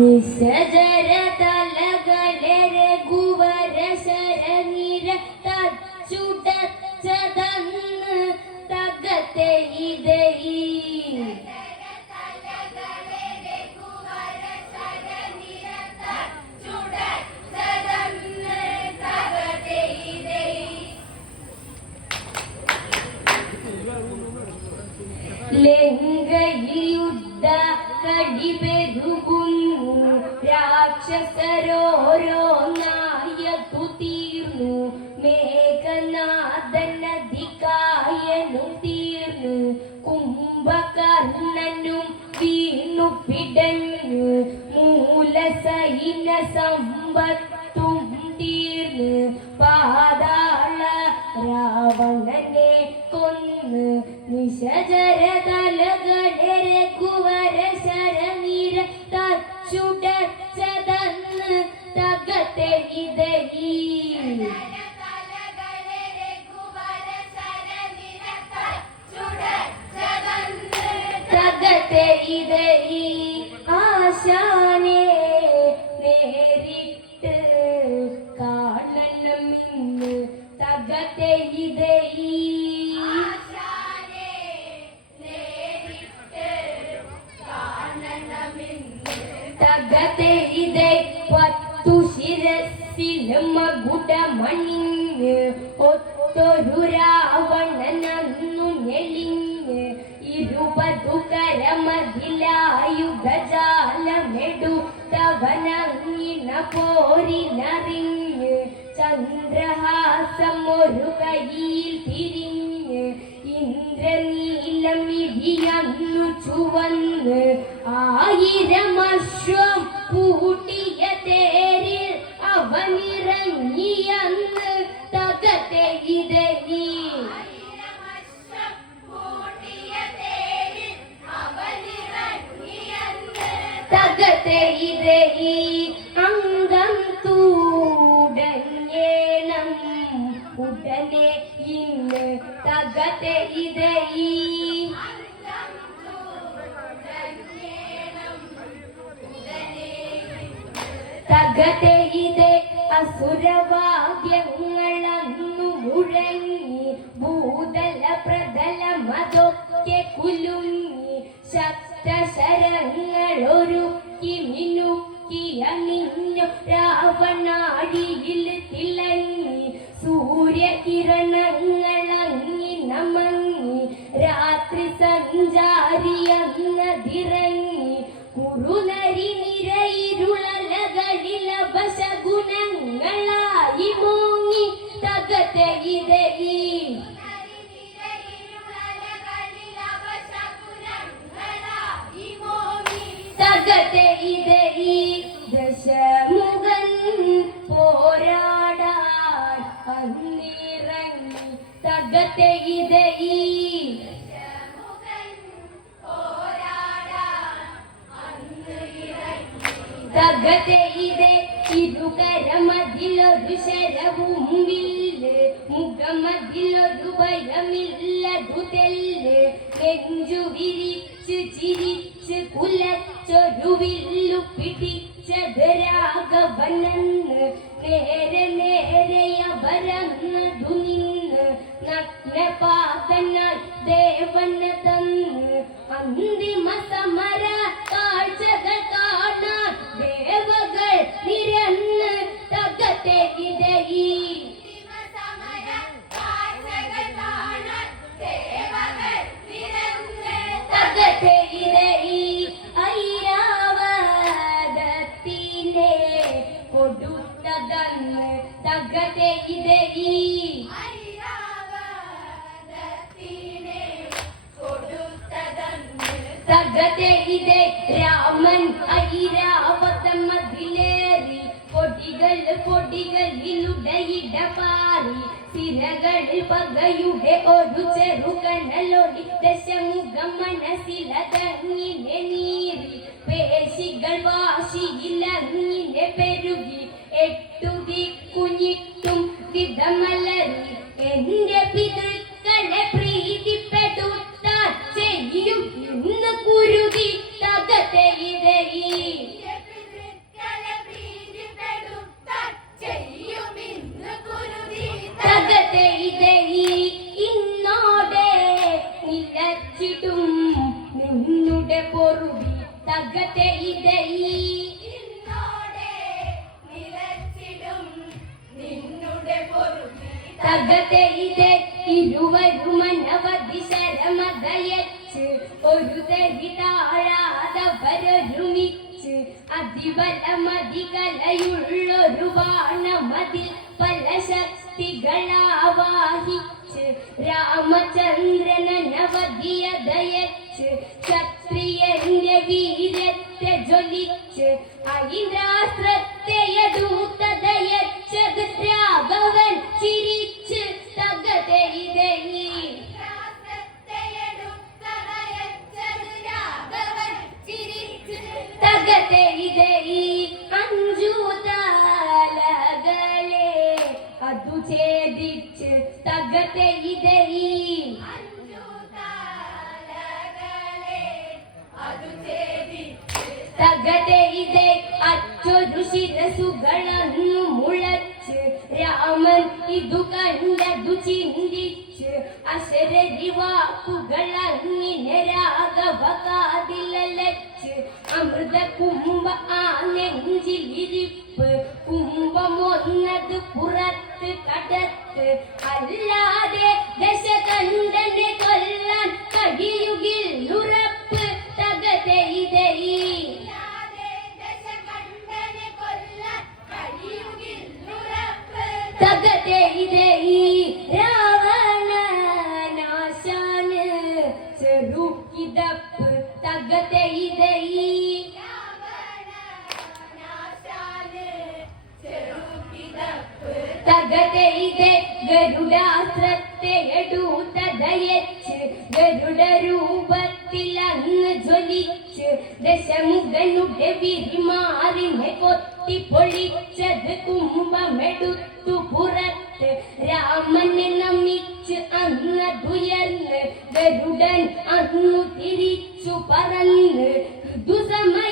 Nise de വിടഞ്ഞു മൂലസൈന സമ്പത്തും തീർന്ന് പാതാള രാവണ യുഗജാലമെടുത്തവനങ്ങിന പോരിനറിഞ്ഞ് ചന്ദ്രഹാസം ഒരു കയ്യിൽ തിരിഞ്ഞ് ഇന്ദ്രനീലം ഇടിയന്നു ചുവന്ന് ആയിരം അശ്വം പൂട്ടിയ തേരിൽ അവനിറങ്ങിയന്ന് দেহি கிரண കുടികളിലുടയിടപാറി സിരകളിൽ പകയുടെ ഒരു ചെറുകണലൊടി ദശമുഖം മനസ്സിലതങ്ങിനെ നീറി പേശികൾ വാശിയിലങ്ങിനെ പെരുകി എട്ടു ദിക്കുഞ്ഞിട്ടും വിധമലറി എന്റെ പിതൃക്കളെ പ്രീതിപ്പെടുത്ത ചെയ്യും ഇന്ന് കുരുതി തകത്തെ ഇതയി விளையச்சு തകതെ ഇതേ അച്ചൊരു ശിരസുകളന്നു മുളച്ച് രാമൻ ഇതു കണ്ടതു ചിന്തിച്ച് അശരരി വാക്കുകൾ അങ്ങിനെ രാഘവ കാതിലച്ച് അമൃത കുംഭ ആ നെഞ്ചിലിരിപ്പ് കുംഭമൊന്നത് പുറത്ത് കടത്ത് അല്ലാതെ ദശകണ്ഠനെ കൊല്ലാൻ കഴിയുകിൽ തകതെ രാമനെ നമിച്ച് അന്നതുയർന്ന് ഗരുഡൻ അന്നു തിരിച്ചു പറന്ന് ദുസമയം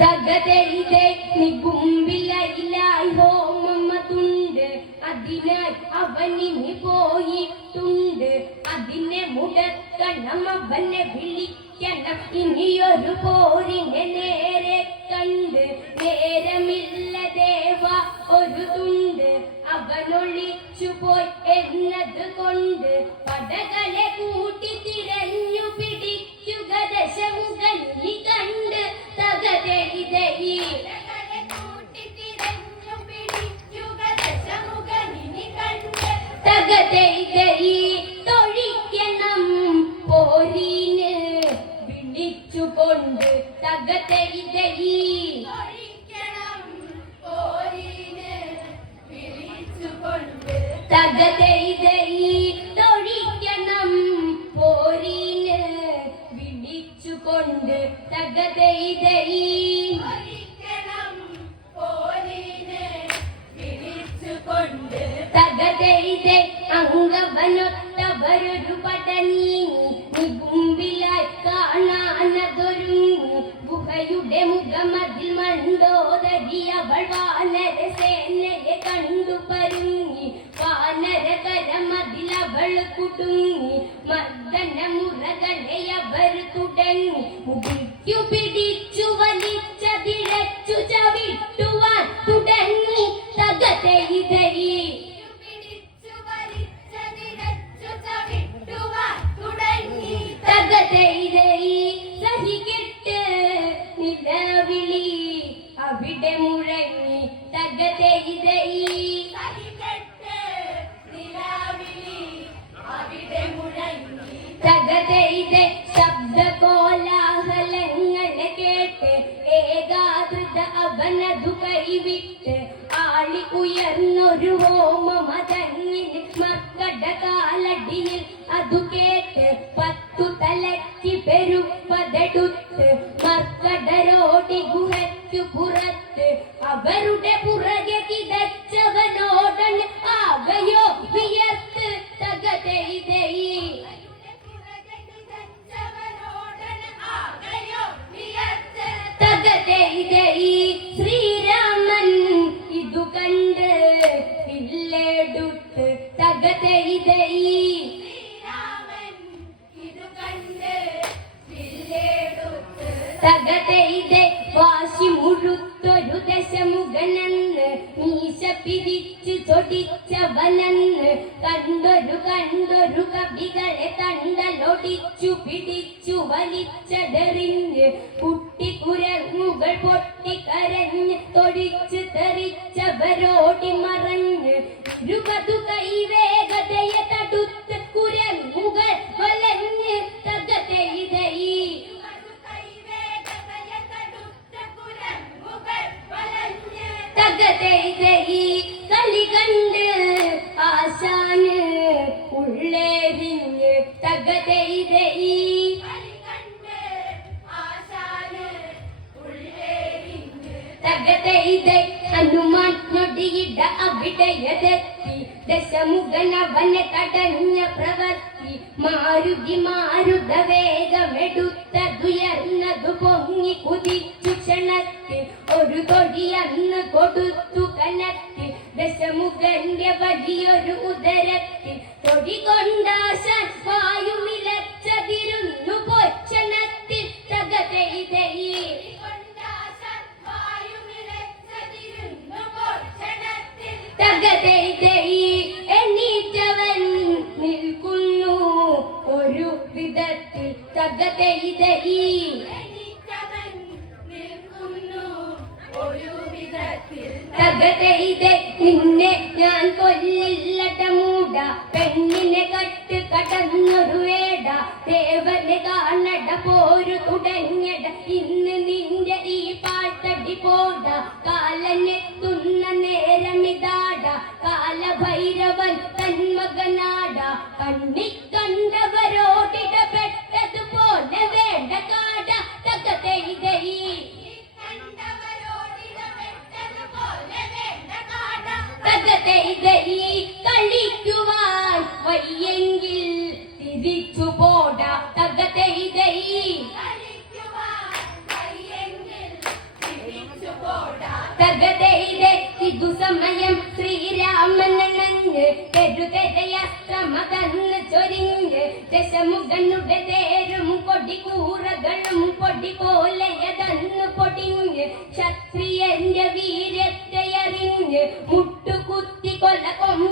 തകതെഴുതെ നികുമ്പിലായി ഹോമമതുണ്ട്. അതിനാൽ അവനിന് പോയിട്ടുണ്ട്. അതിനെ മുടക്കണം അവനെ വിളിക്കണം. ഇനിയൊരു പോരിനെ നേരെ തകതെഴുതെ അംഗവനൊത്തവരൊരു പടനീ നികുമ്പിലായി കാണാനതൊരുങ്ങി. ഗുഹയുടെ മുഖമതിൽ മണ്ടോദരി അവൾ വാനര സേനയെ കണ്ടു പരുങ്ങി. വാനര കരമതിൽ അവൾ കുടുങ്ങി. മർദ്ദന മുറകളെ അവർ തുടങ്ങി. പിടിച്ചു വലിച്ചതിരച്ചു ചവിട്ടുവാൻ തുടങ്ങി. day. മർക്കടരോടി ഗുഹയ്ക്കു പുറത്ത് അവരുടെ മീശ ചൊടിച്ച വലന്ന് കണ്ടൊരു കണ്ടൊരു കവികളെ തണ്ടലൊടിച്ചു പിടിച്ചു വലിച്ചതെറിഞ്ഞ് കുട്ടിക്കുരങ്ങുകൾ പൊട്ടിക്കരഞ്ഞ് തൊടിച്ച് തെറിച്ചവരോടി മറഞ്ഞ് ഇരുപതു കൈവേഗതയെ തടുത്ത് കുരങ്ങുകൾ വലഞ്ഞ് തകതൈതൈ തകതൈതൈ ആശാന് ഉള്ളേരിഞ്ഞ് തകതൈതൈ തകതൈതൈ ഹനുമാൻ ഞൊടിയിട അവിടയതെത്തി. ദശമുഖനവനെ തടഞ്ഞ പ്രവർത്തി മാരുതി മാരുത വേഗമെടുത്തതുയർന്നതു പൊങ്ങി കുതിച്ചു ക്ഷണത്തിൽ. ഒരു തൊടിയന്ന് കൊടുത്തു വലിയൊരു ഉദരത്തിൽ Ya. സമയം ശ്രീരാമനന്ന് കരുതരയസ്ത്രമകന്ന് ചൊരിഞ്ഞ് ദശമുഖനുടെ തേരും കൊടികൂറകളും പൊടി പോലെയതന്ന് പൊടിഞ്ഞ് ക്ഷത്രിയന്റെ വീരത്തെ അറിഞ്ഞ് മുട്ടുകുത്തി കൊല കൊമ്പനതന്ന്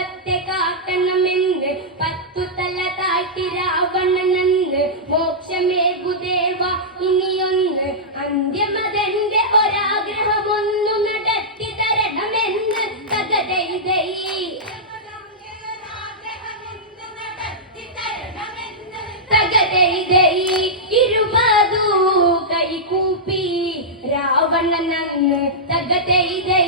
രാവണനന്ന് തകതൈതൈ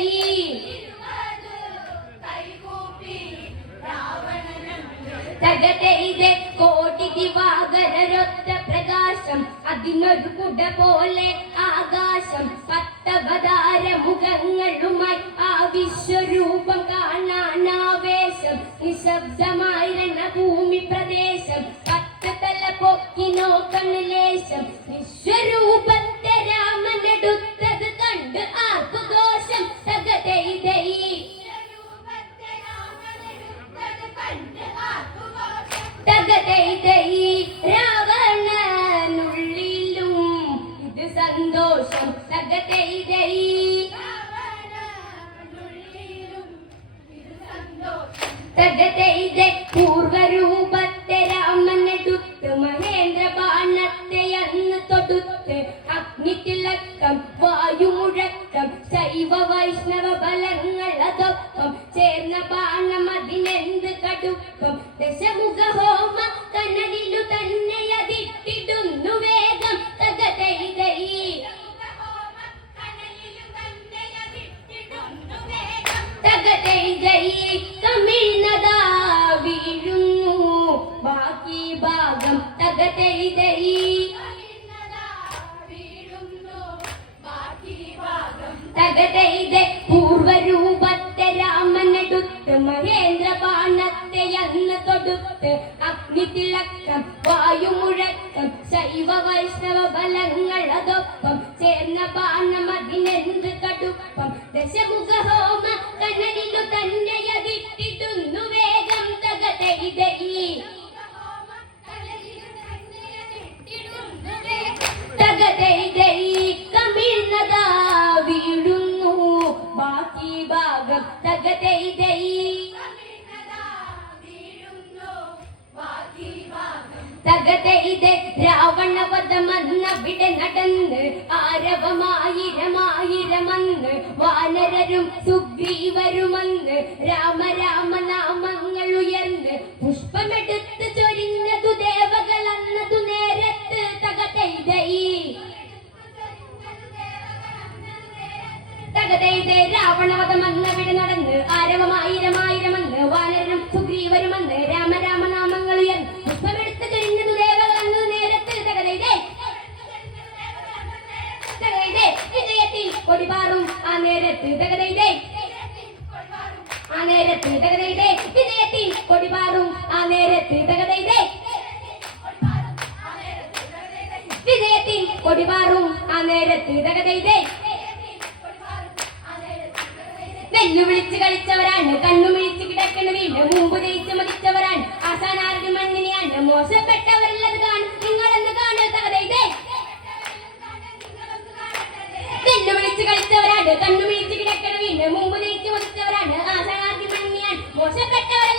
തകതൈതെ കോടി ദിവാകരരൊത്ത പ്രകാശം അതിനൊരു കുട പോലെ ആകാശം. പത്തവതാര മുഖങ്ങളുമായി ആ വിശ്വരൂപം കാണാനാവേശം നിശബ്ദമായി രണഭൂമി പ്രദേശം അന്ന് തൊടുത്ത് അഗ്നിത്തിളക്കം കഥതൈത പൂർവരൂപത്തെ രാമനെടുത്ത് മഹേന്ദ്ര ബാണത്തെ എന്ന് തൊടുത്ത് അഗ്നി തിളക്ക രാവണവധമന്നവിടെ നടന്ന് ആരവമായിരമായിരമന്ന് വാനരരും സുഗ്രീവരുമന്ന് രാമരാമ നാമങ്ങൾ ഉയർന്ന് പുഷ്പമെടുത്ത് ചൊരിഞ്ഞതു ദേവകളന്നതു നേരത്ത് തകതൈതൈ തകതൈതൈ വിട നടന്ന് ആരവമായിരമായിരമന്ന് വാനരരും മോശപ്പെട്ടവരാണ് കണ്ണുമീഴ്ച കിടക്കണ വീണ്ടും മുമ്പ് നയിച്ചു കൊടുത്തവരാണ് ആ ആശാനാക്കി തന്നെയാണ്. മോശപ്പെട്ടവരെ